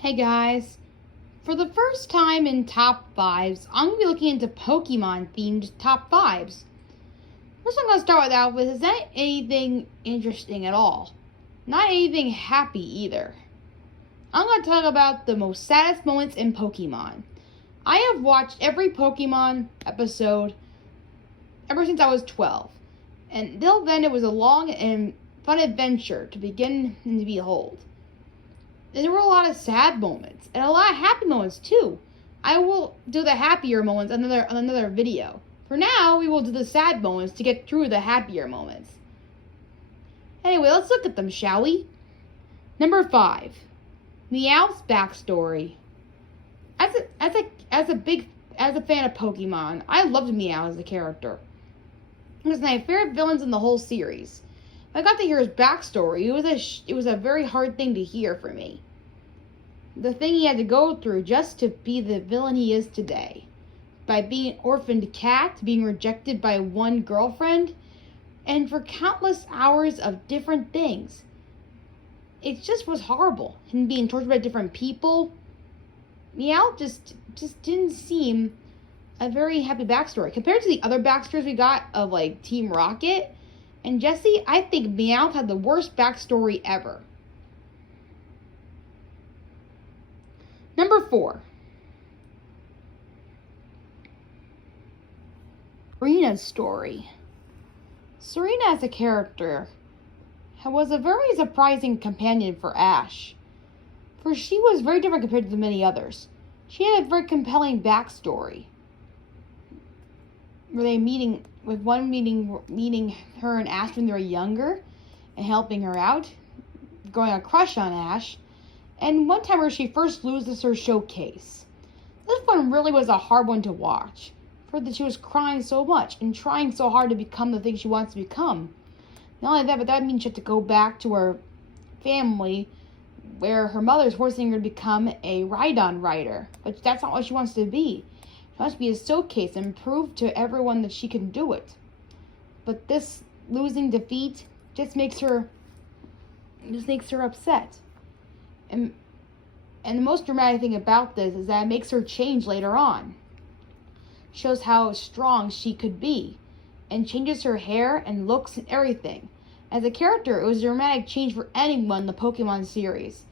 Hey guys, for the first time in top fives, I'm going to be looking into Pokemon themed top fives. First I'm going to start out with is not anything interesting at all. Not anything happy either. I'm going to talk about the most saddest moments in Pokemon. I have watched every Pokemon episode ever since I was 12. And until then it was a long and fun adventure to begin and to behold. There were a lot of sad moments and a lot of happy moments too. I will do the happier moments on another video. For now, we will do the sad moments to get through the happier moments. Anyway, let's look at them, shall we? Number 5, Meowth's backstory. As a fan of Pokemon, I loved Meowth as a character. He was my favorite villains in the whole series. I got to hear his backstory. It was a very hard thing to hear for me. The thing he had to go through just to be the villain he is today. By being an orphaned cat, being rejected by one girlfriend, and for countless hours of different things. It just was horrible. Him being tortured by different people. Meowth just didn't seem a very happy backstory. Compared to the other backstories we got of like Team Rocket and Jessie, I think Meowth had the worst backstory ever. Number 4, Serena's story. Serena as a character was a very surprising companion for Ash, for she was very different compared to many others. She had a very compelling backstory. Were they meeting her and Ash when they were younger and helping her out, growing a crush on Ash, and one time where she first loses her showcase. This one really was a hard one to watch, for that she was crying so much and trying so hard to become the thing she wants to become. Not only that, but that means she had to go back to her family where her mother's forcing her to become a ride-on rider. But that's not what she wants to be. She wants to be a showcase and prove to everyone that she can do it. But this losing defeat just makes her upset. And the most dramatic thing about this is that it makes her change later on. Shows how strong she could be. And changes her hair and looks and everything. As a character, it was a dramatic change for anyone in the Pokemon series.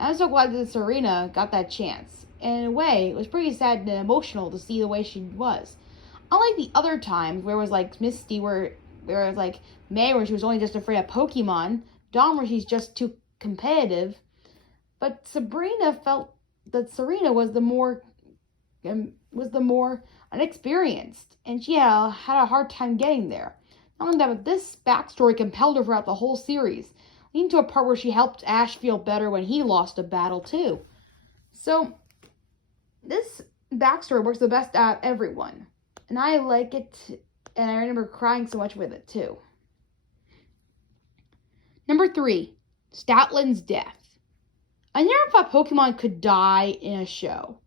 And I'm so glad that Serena got that chance. And in a way, it was pretty sad and emotional to see the way she was. Unlike the other times where it was like Misty, where it was like May, where she was only just afraid of Pokemon, Dawn, where she's just too competitive. But Sabrina felt that Serena was the more unexperienced, and she had a hard time getting there. Not only that, but this backstory compelled her throughout the whole series, leading to a part where she helped Ash feel better when he lost a battle too. So this backstory works the best out of everyone, and I like it, and I remember crying so much with it too. Number 3, Stoutland's death. I never thought Pokemon could die in a show.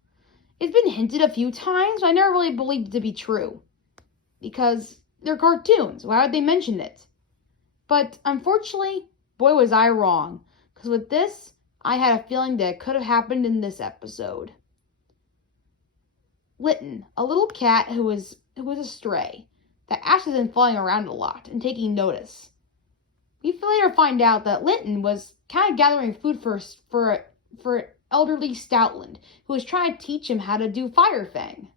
It's been hinted a few times, but I never really believed it to be true. Because they're cartoons. Why would they mention it? But unfortunately, boy was I wrong. Because with this, I had a feeling that it could have happened in this episode. Litten, a little cat who was a stray, that Ash has been flying around a lot and taking notice. We later find out that Litten was kind of gathering food for elderly Stoutland, who was trying to teach him how to do Fire Fang.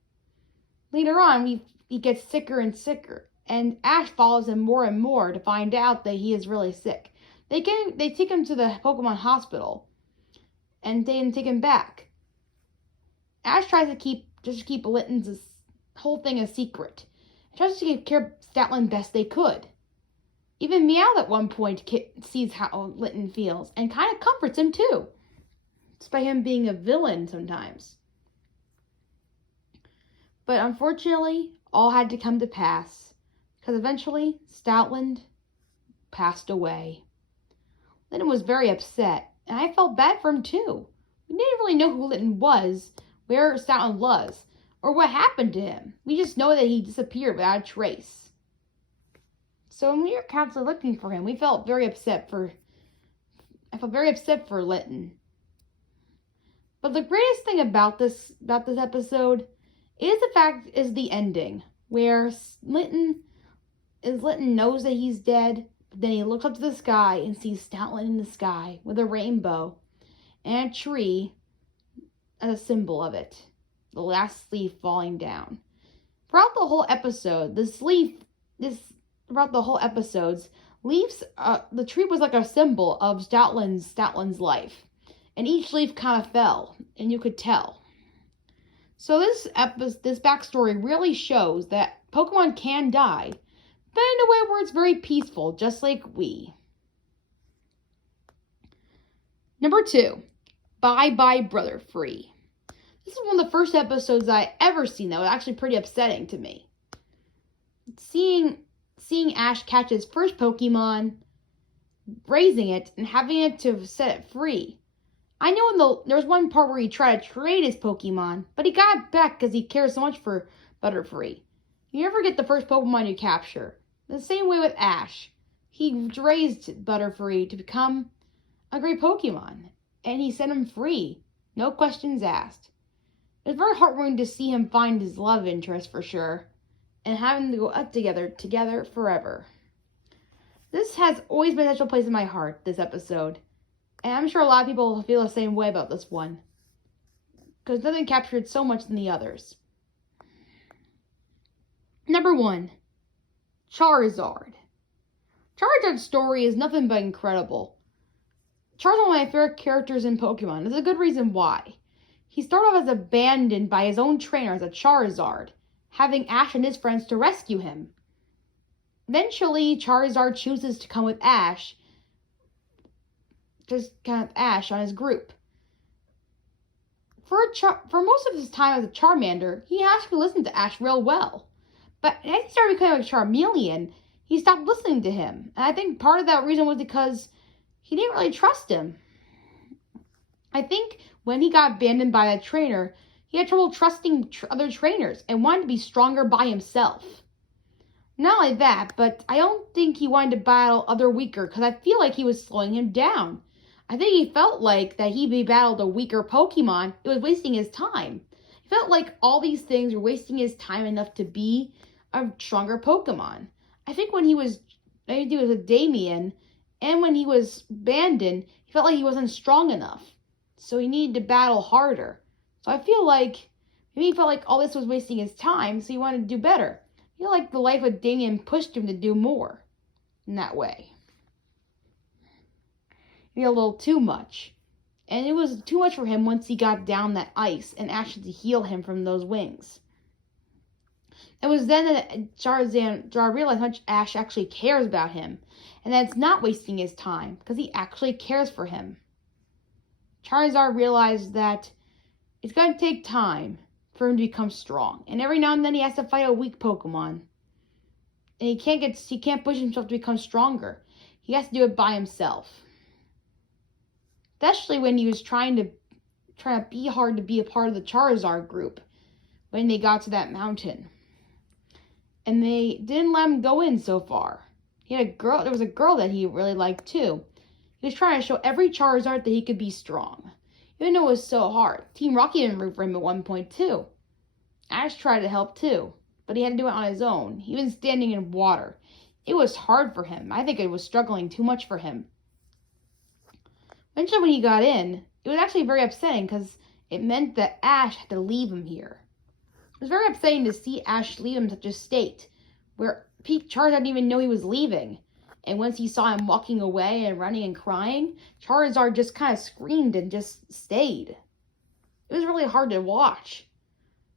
Later on, he gets sicker and sicker, and Ash follows him more and more to find out that he is really sick. They take him to the Pokemon hospital, and they take him back. Ash tries to keep Litten's whole thing a secret. He tries to take care of Stoutland best they could. Even Meowth at one point sees how Litten feels, and kind of comforts him too. Despite him being a villain sometimes. But unfortunately, all had to come to pass, because eventually Stoutland passed away. Litten was very upset, and I felt bad for him too. We didn't really know who Litten was, where Stoutland was, or what happened to him. We just know that he disappeared without a trace. So when we were constantly looking for him, I felt very upset for Litten. But the greatest thing about this episode is the ending, where Linton knows that he's dead, but then he looks up to the sky and sees Stoutland in the sky with a rainbow and a tree as a symbol of it. The last leaf falling down. Throughout the whole episode, leaves, the tree was like a symbol of Stoutland's life. And each leaf kind of fell, and you could tell. So this backstory really shows that Pokemon can die, but in a way where it's very peaceful, just like we. Number 2, Bye Bye Brother Free. This is one of the first episodes I ever seen that was actually pretty upsetting to me. Seeing Ash catch his first Pokemon, raising it, and having it to set it free. I know there was one part where he tried to trade his Pokemon, but he got it back because he cares so much for Butterfree. You never get the first Pokemon you capture. The same way with Ash. He raised Butterfree to become a great Pokemon, and he set him free. No questions asked. It was very heartwarming to see him find his love interest for sure, and having to go up together forever. This has always been a special place in my heart, this episode. And I'm sure a lot of people will feel the same way about this one, because nothing captured so much than the others. Number 1, Charizard. Charizard's story is nothing but incredible. Charizard is one of my favorite characters in Pokemon. There's a good reason why. He started off as abandoned by his own trainer as a Charizard, having Ash and his friends to rescue him. Eventually, Charizard chooses to come with Ash, just kind of Ash on his group. For most of his time as a Charmander, he actually listened to Ash real well. But as he started becoming a Charmeleon, he stopped listening to him. And I think part of that reason was because he didn't really trust him. I think when he got abandoned by that trainer, he had trouble trusting other trainers and wanted to be stronger by himself. Not only that, but I don't think he wanted to battle other weaker, because I feel like he was slowing him down. I think he felt like that he battled a weaker Pokemon, it was wasting his time. He felt like all these things were wasting his time enough to be a stronger Pokemon. I think when he was a Damien, and when he was abandoned, he felt like he wasn't strong enough. So he needed to battle harder. So I feel like maybe he felt like all this was wasting his time, so he wanted to do better. I feel like the life of Damien pushed him to do more in that way. Maybe a little too much. And it was too much for him once he got down that ice and actually to heal him from those wings. It was then that Charizard realized how much Ash actually cares about him, and that it's not wasting his time, because he actually cares for him. Charizard realized that it's going to take time for him to become strong, and every now and then he has to fight a weak Pokemon. And he can't push himself to become stronger. He has to do it by himself. Especially when he was trying to be hard to be a part of the Charizard group when they got to that mountain. And they didn't let him go in so far. There was a girl that he really liked too. He was trying to show every Charizard that he could be strong. Even though it was so hard. Team Rocket didn't root for him at one point too. Ash tried to help too, but he had to do it on his own. He was standing in water. It was hard for him. I think it was struggling too much for him. Eventually when he got in, it was actually very upsetting because it meant that Ash had to leave him here. It was very upsetting to see Ash leave him in such a state where Charizard didn't even know he was leaving. And once he saw him walking away and running and crying, Charizard just kind of screamed and just stayed. It was really hard to watch.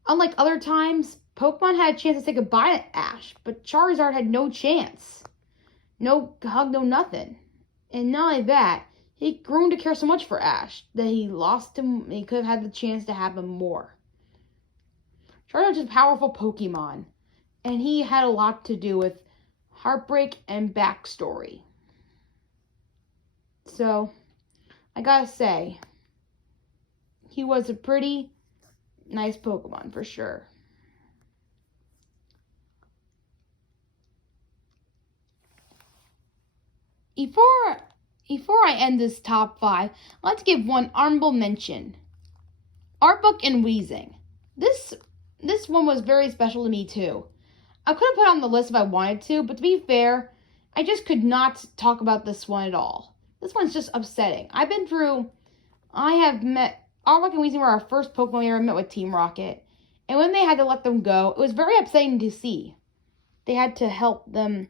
Unlike other times, Pokemon had a chance to say goodbye to Ash, but Charizard had no chance. No hug, no nothing. And not only that, he grew to care so much for Ash that he lost him and he could have had the chance to have him more. Charizard is a powerful Pokemon, and he had a lot to do with heartbreak and backstory. So, I gotta say, he was a pretty nice Pokemon for sure. Before I end this top 5, I'd like to give one honorable mention. Art book and wheezing. This one was very special to me too. I could have put it on the list if I wanted to, but to be fair, I just could not talk about this one at all. This one's just upsetting. I have met Arbok and Weezing were our first Pokemon we ever met with Team Rocket. And when they had to let them go, it was very upsetting to see. They had to help them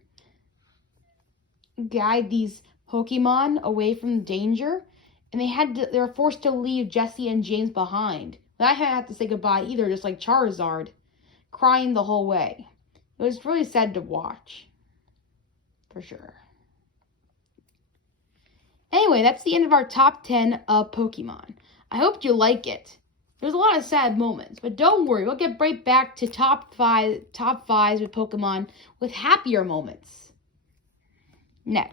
guide these Pokemon away from danger. And they were forced to leave Jesse and James behind. But I didn't have to say goodbye either, just like Charizard, crying the whole way. It was really sad to watch. For sure. Anyway, that's the end of our top 10 of Pokemon. I hope you like it. There's a lot of sad moments, but don't worry, we'll get right back to top fives with Pokemon with happier moments next.